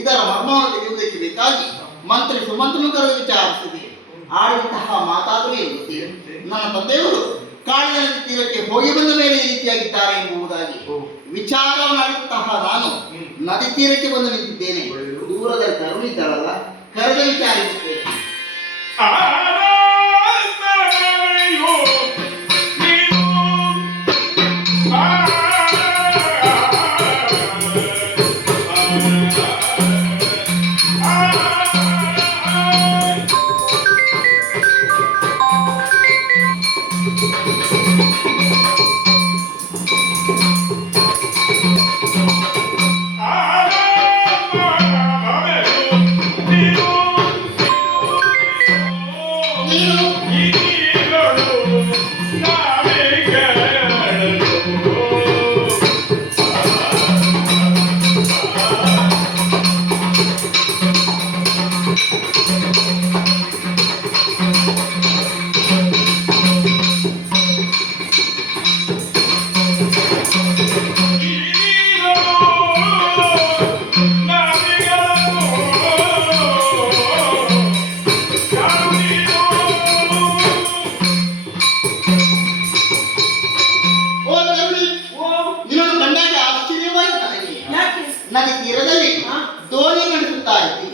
ಇದರ ಮರ್ಮವನ್ನು ತಿಳಿಯುವುದಕ್ಕೆ ಬೇಕಾಗಿ ಮಂತ್ರಿ ಸುಮಂತನು ಕರೆದು ವಿಚಾರಿಸಿದೆ. ಆಡುವಂತಹ ಮಾತಾದರೂ ಇರುತ್ತದೆ ನನ್ನ ತಂದೆಯವರು ಕಾಳಿಯ ನದಿ ತೀರಕ್ಕೆ ಹೋಗಿ ಬಂದ ಮೇಲೆ ಈ ರೀತಿಯಾಗಿದ್ದಾರೆ ಎಂಬುದಾಗಿ ವಿಚಾರ ಮಾಡಿದಂತಹ ನಾನು ನದಿ ತೀರಕ್ಕೆ ಬಂದು ನಿಂತಿದ್ದೇನೆ. ದೂರದ ಕರುಣಿದ್ದಾರಲ್ಲ ಕರೆದ ವಿಚಾರಿಸುತ್ತೇನೆ. ನದಿ ತೀರದಲ್ಲಿ? ದೋಣಿ ನಡೆಸುತ್ತಾ ಇದ್ದಿ.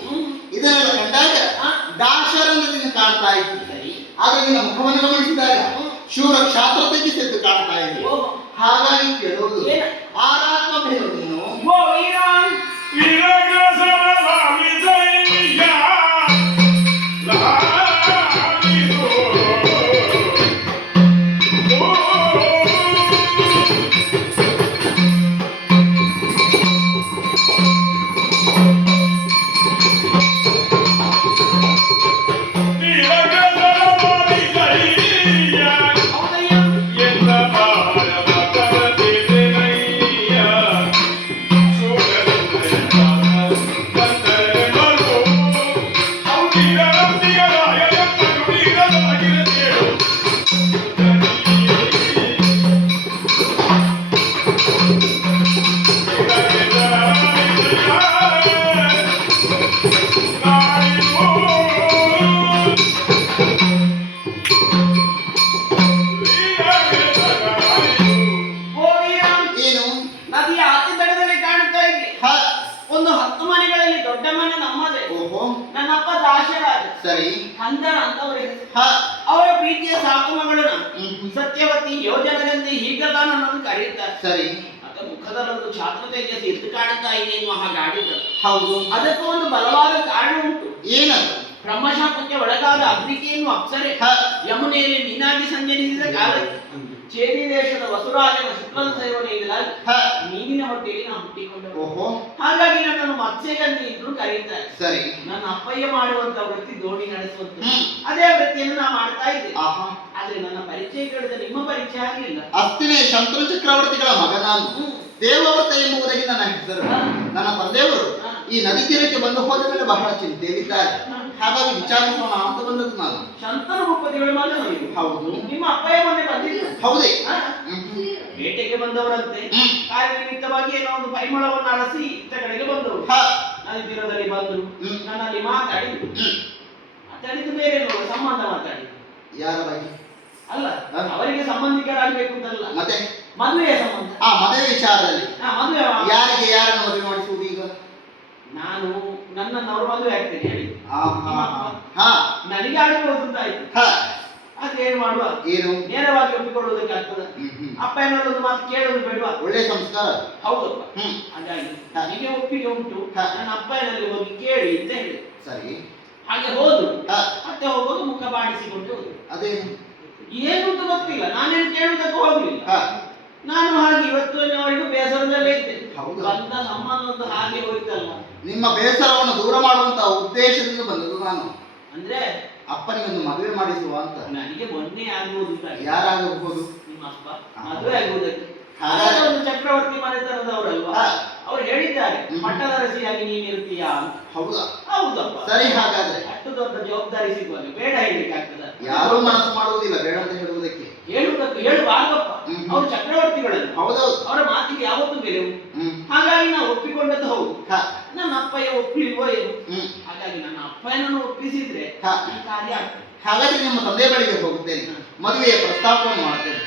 ಇದನ್ನೆಲ್ಲ ಕಂಡಾಗ? ದಾಶರನ್ನು ಕಾಣ್ತಾ ಇದ್ದಿ ಸರಿ. ಆದ್ರೆ ನಿನ್ನ ಮುಖವನ್ನು ಗಮನಿಸಿದಾಗ. ಶೂರ ಕ್ಷಾತ್ರ ತೆಗೆಸೆದ್ದು ಕಾಣ್ತಾ ಇದೆ. ಹಾಗಾಗಿ ಕೇಳುವುದು ಸರಿ ಕಂದನ ಅಂತವರ ಹೆಸರು ಅವರ ಪ್ರೀತಿಯ ಸಾಕು ಮಗಳನ್ನ. ಸತ್ಯವತಿ ಯೋಜನೆಯಂತೆ ಹೀಗೆಲ್ಲ ನನ್ನನ್ನು ಕರೆಯುತ್ತಾರೆ. ಸರಿ. ಮುಖದಲ್ಲೊಂದು ಛಾತ್ರತೆಗೆ ಎದ್ದು ಕಾಣುತ್ತಾ ಇದೆ ಎನ್ನುವ ಹಾಗೆ ಆಡಿದ್ರು. ಹೌದು. ಅದಕ್ಕೂ ಒಂದು ಬಲವಾದ ಕಾರಣ ಉಂಟು. ಏನದು? ಬ್ರಹ್ಮಶಾಪಕ್ಕೆ ಒಳಗಾದ ಅಗ್ನಿಕೆಯನ್ನು ಅಪ್ಸರೆ ಹ. ಯಮುನೆಯಲ್ಲಿ ಮೀನಾಗಿ ಸಂಜನಿಸಿದ ಕಾಲಕ್ಕೆ ಚೇದಿ ದೇಶದ ವಸುರಾಜನ ಶುಕ್ಲನ ಸೇವನೆಯಿಂದಾಗಿ ಹ. ನೀರಿನ ಹೊಟ್ಟೆಯಲ್ಲಿ ನಾನು ಹುಟ್ಟಿಕೊಂಡೆ ಓಹೋ. ಹಾಗಾಗಿ ನನ್ನನ್ನು ಮತ್ಸ್ಯಗಂಧಿ ಇದ್ರು ಕರೀತಾರೆ ಸರಿ. ನನ್ನ ಅಪ್ಪಯ್ಯ ಮಾಡುವಂತ ವೃತ್ತಿ ದೋಣಿ ನಡೆಸುವಂತ ಅದೇ ವೃತ್ತಿಯನ್ನು ನಾ ಮಾಡ್ತಾ ಇದ್ದೆ. ಆಹಾ. ಆದ್ರೆ ನನ್ನ ಪರಿಚಯ ಕೇಳಿದ ನಿಮ್ಮ ಪರಿಚಯ ಆಗಲಿಲ್ಲ. ಅಸ್ತಿನೇ ಶಂತನು ಚಕ್ರವರ್ತಿಗಳ ಮಗ ನಾನು ದೇವವ್ರತ ಎಂಬುವುದಕ್ಕೆ ನನ್ನ ಹೆಸರು. ನನ್ನ ಬಂದೇವರು ಈ ನದಿ ತೀರಕ್ಕೆ ಬಂದು ಹೋದ ಮೇಲೆ ಬಹಳ ಚಿಂತೆಯಲ್ಲಿದ್ದಾರೆ. ಹಾಗಾಗಿ ವಿಚಾರಿಸೋಣ ಅಂತ ಬಂದದ್ದು ನಾನು. ಶಂತನ ರೂಪದಿಗಳು ಮಾತ್ರ ಹೌದು. ನಿಮ್ಮ ಅಪ್ಪಯ್ಯ ಮನೆ ಬಂದಿದ್ರು ಹೌದೇ. ಬೇಟೆಗೆ ಬಂದವರಂತೆ. ಕಾರ್ಯನಿಮಿತ್ತವಾಗಿ ಕಾರ್ಯ ನಿಮಿತ್ತವಾಗಿ ಏನೋ ಒಂದು ಪರಿಮಳವನ್ನು ಅಳಸಿ ಇತ್ತ ಕಡೆಗೆ ಬಂದರು. ಹ. ನದಿ ತೀರದಲ್ಲಿ ಬಂದರು. ನನ್ನಲ್ಲಿ ಮಾತಾಡಿದ್ರು. ಮಾತಾಡಿದ್ದು ಬೇರೆ ಸಂಬಂಧ ಮಾತಾಡಿದ್ರು ಯಾರ ಬಗ್ಗೆ ಅಲ್ಲ? ಅವರಿಗೆ ಸಂಬಂಧಿಕರಾಗಬೇಕು ಅಂತಲ್ಲ. ಮತ್ತೆ? ಮದುವೆಯ ಸಂಬಂಧ. ಆ ಮದುವೆ ವಿಚಾರದಲ್ಲಿ. ಮದುವೆ ಯಾರಿಗೆ ಯಾರನ್ನು ಮದುವೆ ಮಾಡಿಸುವುದು ಈಗ? ನಾನು ನನ್ನನ್ನು ಅವರು ಮದುವೆ ಆಗ್ತೇನೆ ಹೇಳಿ. ನನಗೆ ಆಗಿರ್ಬೋದು ಅಂತ ಆಯ್ತು ಹ. ಆದ್ರೆ ಏನ್ ಮಾಡುವ. ಏನು? ನೇರವಾಗಿ ಒಪ್ಪಿಕೊಳ್ಳುವುದಕ್ಕೆ ಆಗ್ತದೆ. ಅಪ್ಪ ಏನಾದ್ರು ಮಾತು ಕೇಳೋದು ಬೇಡವಾ? ಒಳ್ಳೆ ಸಂಸ್ಕಾರ ಹೌದು. ಹಾಗಾಗಿ. ನನಗೆ ಒಪ್ಪಿಗೆ ಉಂಟು. ನನ್ನ ಅಪ್ಪ ಏನಲ್ಲಿ ಹೋಗಿ ಕೇಳಿ ಅಂತ ಹೇಳಿ. ಸರಿ. ಹಾಗೆ ಹೋದ್ರು. ಮತ್ತೆ ಹೋಗೋದು ಮುಖ ಬಾಡಿಸಿಕೊಂಡು ಹೋದ್ರು. ಅದೇನು ಏನು ಅಂತ ಗೊತ್ತಿಲ್ಲ. ನಾನೇನು ಕೇಳುವುದಕ್ಕೆ ಹೋಗ್ಲಿಲ್ಲ. ನಾನು ಹಾಗೆ ಇವತ್ತಿನವರೆಗೂ ಬೇಸರದಲ್ಲೇ ಇದ್ದೆ. ಹೌದು. ಬಂದ ಸಂಬಂಧ ಒಂದು ಹಾಗೆ ಹೋಯ್ತಲ್ಲ ನಿಮ್ಮ ಬೇಸರವನ್ನು ದೂರ ಮಾಡುವಂತ ಉದ್ದೇಶದಿಂದ ಬಂದದ್ದು ನಾನು. ಅಂದ್ರೆ ಅಪ್ಪನಿಗೊಂದು ಮದುವೆ ಮಾಡಿಸುವ ಅಂತ. ನನಗೆ ಮೊನ್ನೆ ಆಗುವುದು ಯಾರಾಗಬಹುದು? ನಿಮ್ಮ ಅಪ್ಪ ಮದುವೆ ಆಗುವುದಕ್ಕೆ. ಒಂದು ಚಕ್ರವರ್ತಿ ಮನೆತನದವರಲ್ವಾ ತರದವರಲ್ವಾ ಅವ್ರು ಹೇಳಿದ್ದಾರೆ ಮಟ್ಟದ ರಸಿಯಾಗಿ ನೀನ್ ಇರ್ತೀಯಾ. ಹೌದಾ? ಹೌದಪ್ಪ. ಸರಿ ಹಾಗಾದ್ರೆ. ಅಷ್ಟು ದೊಡ್ಡ ಜವಾಬ್ದಾರಿ ಸಿಗುವಾಗ ಬೇಡ ಹೇಳಿಕ್ಕಾಗ್ತದ ಯಾರು ಮನಸ್ಸು ಮಾಡುವುದಿಲ್ಲ ಬೇಡ ಅಂತ ಹೇಳುವುದಕ್ಕೆ. ಹೇಳುವುದಕ್ಕೆ ಹೇಳುವಾಗಪ್ಪ. ಆಗಪ್ಪ ಅವ್ರು ಚಕ್ರವರ್ತಿಗಳಲ್ಲ. ಹೌದೌದು. ಅವರ ಮಾತಿಗೆ ಯಾವತ್ತೂ ಬೆಲೆವು ಹಾಗಾಗಿ ನಾವು ಒಪ್ಪಿಕೊಂಡದ್ದು ಹೌದು. ಅಪ್ಪಯ್ಯ ಒಪ್ಪಿಲ್ವೋ ಏನು? ಹಾಗಾಗಿ ನನ್ನ ಅಪ್ಪಯ್ಯನನ್ನು ಒಪ್ಪಿಸಿದ್ರೆ ಈ ಕಾರ್ಯ ಹಾಗಾದ್ರೆ ನಿಮ್ಮ ತಂದೆ ಬಳಿಗೆ ಹೋಗುತ್ತೇನೆ. ಮದುವೆಯ ಪ್ರಸ್ತಾಪವನ್ನು ಮಾಡ್ತೇನೆ.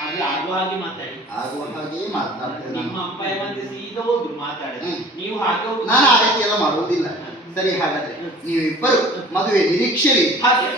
ಮದುವೆ ಆಗುವ ಹಾಗೆ ಮಾತಾಡಿ. ಆಗುವ ಹಾಗೆ ಮಾತಾಡ್ತೇನೆ. ನಿಮ್ಮ ಅಪ್ಪಯ್ಯ ಮತ್ತೆ ಸೀದಾ ಹೋದ್ರು ಮಾತಾಡಿ. ನೀವು ಹಾಗೆ. ನಾನು ಆ ರೀತಿ ಎಲ್ಲ ಮಾಡುವುದಿಲ್ಲ. ಸರಿ ಹಾಗಾದ್ರೆ ನೀವಿಬ್ಬರು ಮದುವೆ ನಿರೀಕ್ಷೆಯಲ್ಲಿ ಹಾಗೆ.